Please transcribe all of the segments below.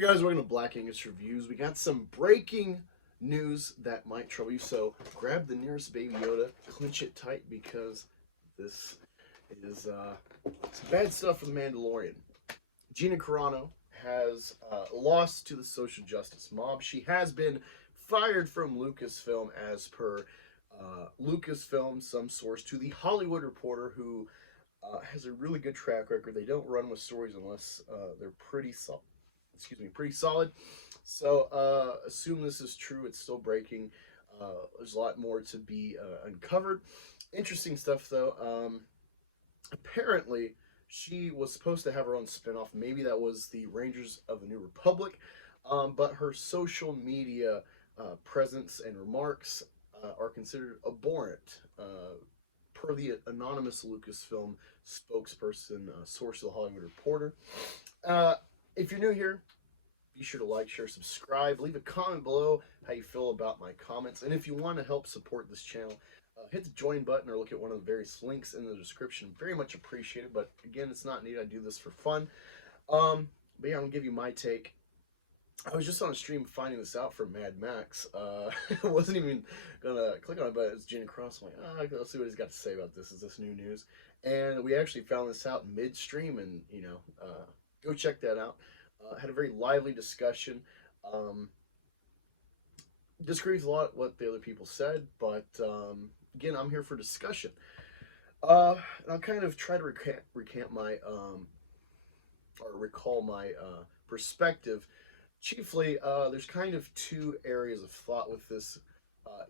Hey guys, welcome to Black Angus Reviews. We got some breaking news that might trouble you, so grab the nearest Baby Yoda, clench it tight because this is some bad stuff for the Mandalorian. Gina Carano has lost to the social justice mob. She has been fired from Lucasfilm as per Lucasfilm, some source to the Hollywood Reporter, who has a really good track record. They don't run with stories unless they're pretty solid. So assume this is true. It's still breaking. There's a lot more to be uncovered. Interesting stuff, though. Apparently, she was supposed to have her own spinoff. Maybe that was the Rangers of the New Republic. But her social media presence and remarks are considered abhorrent. Per the anonymous Lucasfilm spokesperson, source of the Hollywood Reporter. If you're new here, be sure to like, share, subscribe. Leave a comment below how you feel about my comments. And if you want to help support this channel, hit the join button or look at one of the various links in the description. Very much appreciated. But again, it's not neat. I do this for fun. But yeah, I'm going to give you my take. I was just on a stream finding this out from Mad Max. I wasn't even going to click on it, but it's Gina Cross. I'm like, let's see what he's got to say about this. Is this new news? And we actually found this out midstream, and, go check that out. Had a very lively discussion. Disagree with a lot what the other people said, but again, I'm here for discussion. And I'll kind of try to recant my or recall my perspective. Chiefly, there's kind of two areas of thought with this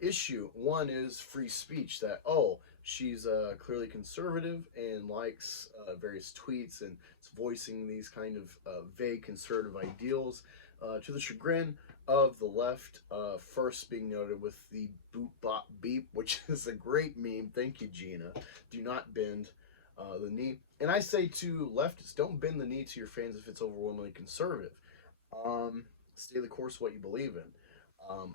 issue. One is free speech, that, she's clearly conservative and likes various tweets and is voicing these kind of vague conservative ideals to the chagrin of the left. First being noted with the boop bop beep, which is a great meme. Thank you, Gina. Do not bend the knee. And I say to leftists, don't bend the knee to your fans if it's overwhelmingly conservative. Stay the course what you believe in.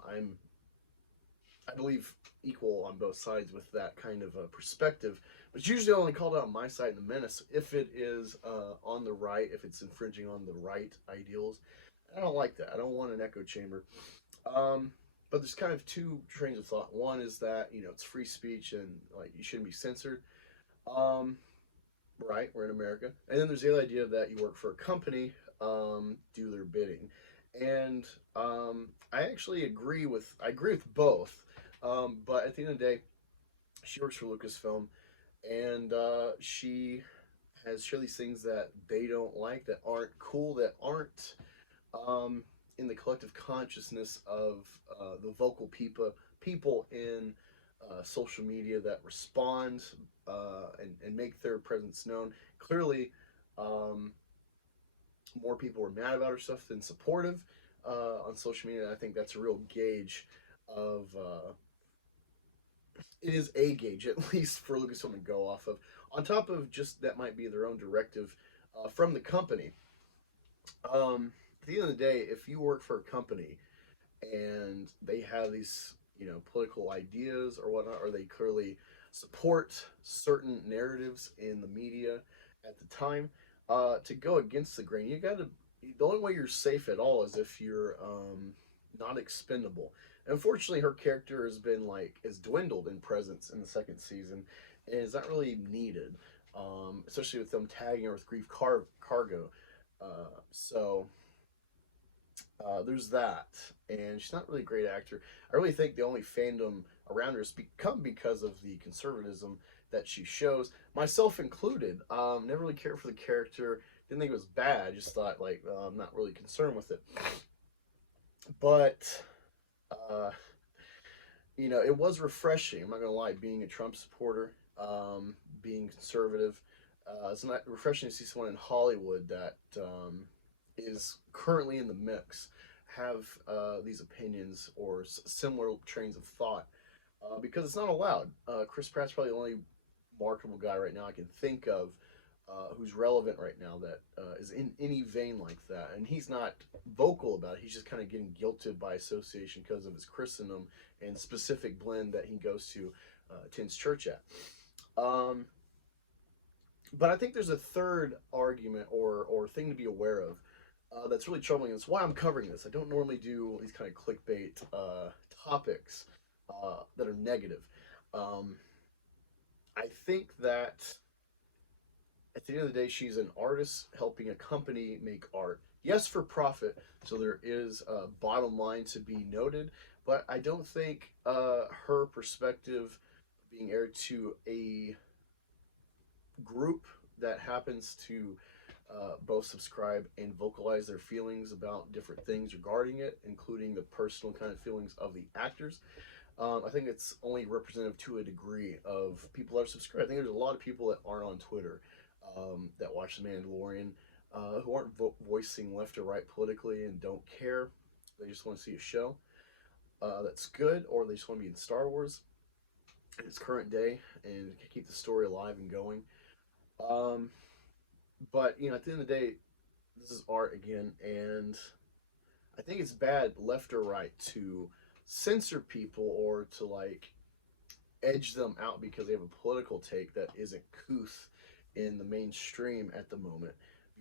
I believe equal on both sides with that kind of perspective, but it's usually only called out on my side in the Menace if it is on the right, if it's infringing on the right ideals. I don't like that. I don't want an echo chamber. But there's kind of two trains of thought. One is that it's free speech and like you shouldn't be censored. Right, we're in America, and then there's the other idea that you work for a company, do their bidding, and I actually agree with both. But at the end of the day, she works for Lucasfilm, and she has shared these things that they don't like, that aren't cool, that aren't in the collective consciousness of the vocal people in social media that respond and make their presence known. Clearly, more people were mad about her stuff than supportive on social media. I think that's a real gauge of it is a gauge, at least, for Lucasfilm to go off of. On top of just that might be their own directive from the company. At the end of the day, if you work for a company and they have these, political ideas or whatnot, or they clearly support certain narratives in the media at the time, to go against the grain, the only way you're safe at all is if you're not expendable. Unfortunately, her character has dwindled in presence in the second season, and is not really needed, especially with them tagging her with Grief Cargo. So there's that, and she's not really a great actor. I really think the only fandom around her has become because of the conservatism that she shows, myself included. Never really cared for the character, didn't think it was bad, just thought I'm not really concerned with it. But it was refreshing, I'm not gonna lie, being a Trump supporter, being conservative. It's not refreshing to see someone in Hollywood that is currently in the mix have these opinions or similar trains of thought, because it's not allowed. Chris Pratt's probably the only marketable guy right now I can think of who's relevant right now that is in any vein like that, and he's not vocal about it. He's just kind of getting guilted by association because of his Christendom and specific blend that he goes to attends church at. But I think there's a third argument or thing to be aware of. that's really troubling. That's why I'm covering this. I don't normally do these kind of clickbait topics that are negative. Um, I think that at the end of the day, she's an artist helping a company make art. Yes, for profit, so there is a bottom line to be noted, but I don't think her perspective being aired to a group that happens to both subscribe and vocalize their feelings about different things regarding it, including the personal kind of feelings of the actors. I think it's only representative to a degree of people that are subscribed. I think there's a lot of people that aren't on Twitter that watch The Mandalorian who aren't voicing left or right politically and don't care. They just want to see a show that's good, or they just want to be in Star Wars in its current day and keep the story alive and going. Um, but at the end of the day, this is art again, and I think it's bad left or right to censor people or to like edge them out because they have a political take that isn't couth in the mainstream at the moment.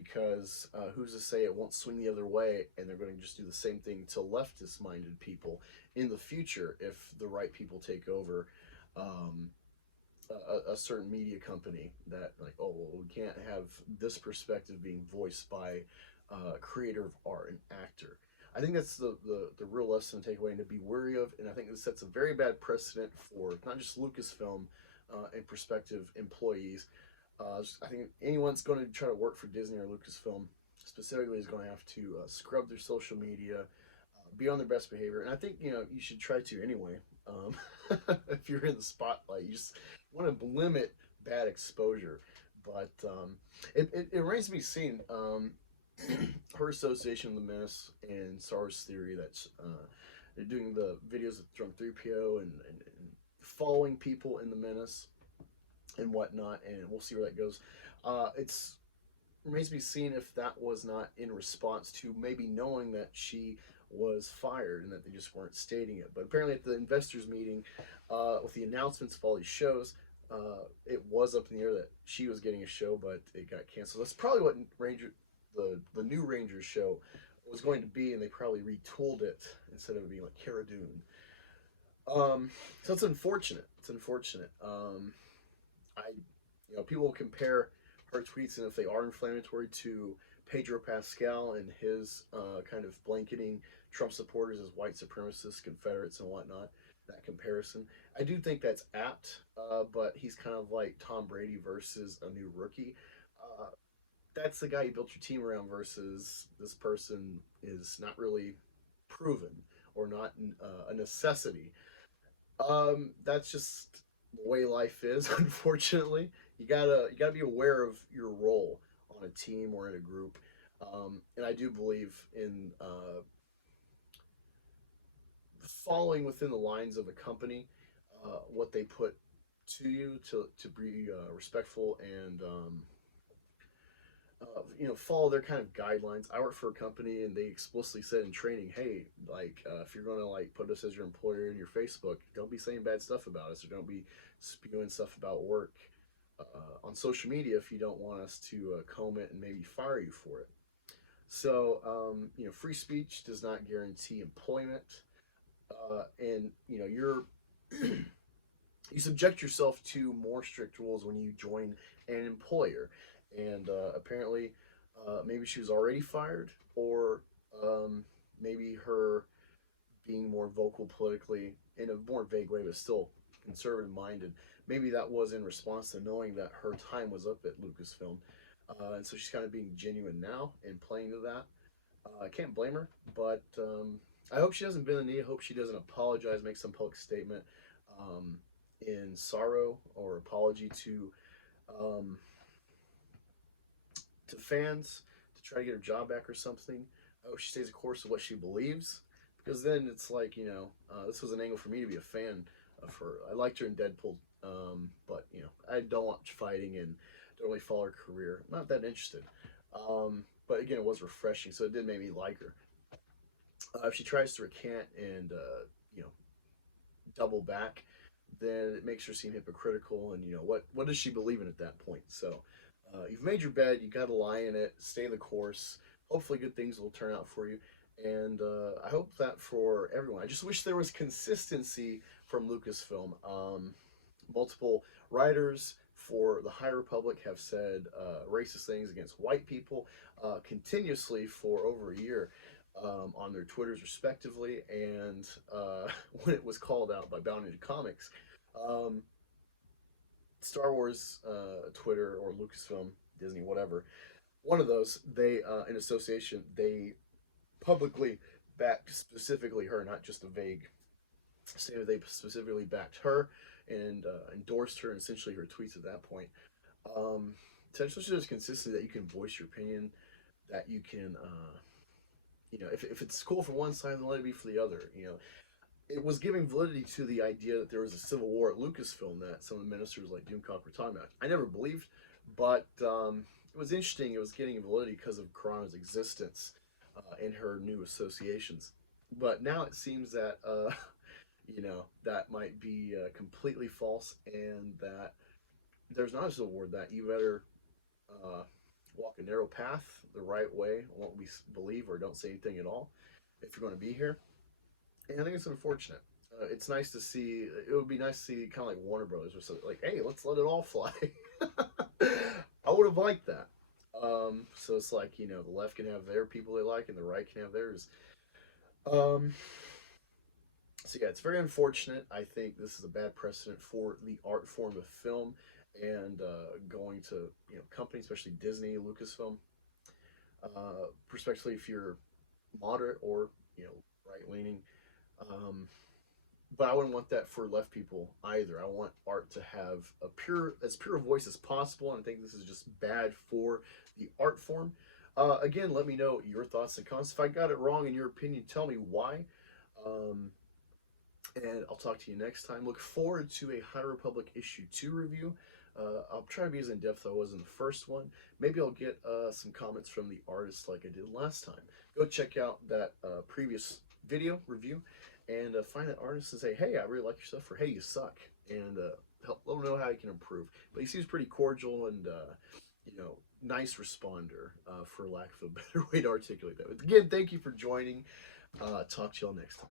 Because who's to say it won't swing the other way and they're going to just do the same thing to leftist minded people in the future if the right people take over um, a certain media company that, like, oh, well, we can't have this perspective being voiced by a creator of art, an actor. I think that's the real lesson to take away and to be wary of. And I think this sets a very bad precedent for not just Lucasfilm and prospective employees. I think anyone's going to try to work for Disney or Lucasfilm specifically is going to have to scrub their social media, be on their best behavior. And I think, you should try to anyway. If you're in the spotlight, you just want to limit bad exposure. But it remains to be seen. Her association with the Menace and Soros theory that's they're doing the videos of Drunk 3PO and following people in the Menace and whatnot, and we'll see where that goes. It's remains to be seen if that was not in response to maybe knowing that she was fired and that they just weren't stating it. But apparently, at the investors' meeting, with the announcements of all these shows, it was up in the air that she was getting a show, but it got canceled. That's probably what the new Rangers show was going to be, and they probably retooled it instead of it being like Cara Dune. So it's unfortunate. It's unfortunate. I, people will compare her tweets, and if they are inflammatory, to Pedro Pascal and his kind of blanketing Trump supporters as white supremacists, Confederates, and whatnot. That comparison, I do think that's apt, but he's kind of like Tom Brady versus a new rookie. Uh, that's the guy you built your team around versus this person is not really proven or not a necessity. That's just the way life is. Unfortunately, you gotta be aware of your role on a team or in a group. And I do believe in following within the lines of a company, what they put to you to be respectful and follow their kind of guidelines. I work for a company, and they explicitly said in training, hey, like, if you're going to like put us as your employer in your Facebook, don't be saying bad stuff about us, or don't be spewing stuff about work on social media if you don't want us to comb it and maybe fire you for it. So, free speech does not guarantee employment, and you subject yourself to more strict rules when you join an employer. And apparently, maybe she was already fired, or maybe her being more vocal politically in a more vague way, but still conservative minded. Maybe that was in response to knowing that her time was up at Lucasfilm. And so she's kind of being genuine now and playing to that. I can't blame her, but I hope she doesn't bend the knee. I hope she doesn't apologize, make some public statement um, in sorrow or apology um, to fans to try to get her job back or something. I hope she stays the course of what she believes, because then it's like, this was an angle for me to be a fan of her. I liked her in Deadpool, but I don't watch fighting and don't really follow her career. I'm not that interested. But again, it was refreshing, so it did make me like her. If she tries to recant and double back, then it makes her seem hypocritical. And what does she believe in at that point? So you've made your bed, you got to lie in it, stay the course. hopefully good things will turn out for you. And I hope that for everyone. I just wish there was consistency from Lucasfilm. Multiple writers for the High Republic have said racist things against white people continuously for over a year on their Twitters, respectively. And when it was called out by Bound into Comics, um, Star Wars Twitter or Lucasfilm, Disney, whatever, one of those, they in association, they publicly backed specifically her, not just a vague statement. They specifically backed her and endorsed her, and essentially her tweets at that point. Essentially, there's consistency that you can voice your opinion, that you can, if it's cool for one side, then let it be for the other. It was giving validity to the idea that there was a civil war at Lucasfilm that some of the ministers like Doomcock were talking about. I never believed, but it was interesting. It was getting validity because of Carano's existence and her new associations. But now it seems that that might be completely false, and that there's not a civil war. That you better walk a narrow path the right way, what we believe, or don't say anything at all if you're going to be here. And I think it's unfortunate. It's nice to see. It would be nice to see, kind of like Warner Brothers, or something like, "Hey, let's let it all fly." I would have liked that. So it's like, the left can have their people they like, and the right can have theirs. Um, so yeah, it's very unfortunate. I think this is a bad precedent for the art form of film, and going to companies, especially Disney, Lucasfilm, especially if you're moderate or right leaning. Um, but I wouldn't want that for left people either. I want art to have as pure a voice as possible, and I think this is just bad for the art form. Again, let me know your thoughts and comments. If I got it wrong in your opinion, tell me why. Um, and I'll talk to you next time. Look forward to a High Republic issue 2 review. I'll try to be as in depth as I was in the first one. Maybe I'll get some comments from the artists like I did last time. Go check out that previous video review and find that artist and say, "Hey, I really like your stuff," or "Hey, you suck," and help let them know how you can improve. But he seems pretty cordial and nice responder, for lack of a better way to articulate that. But again, thank you for joining. Talk to y'all next time.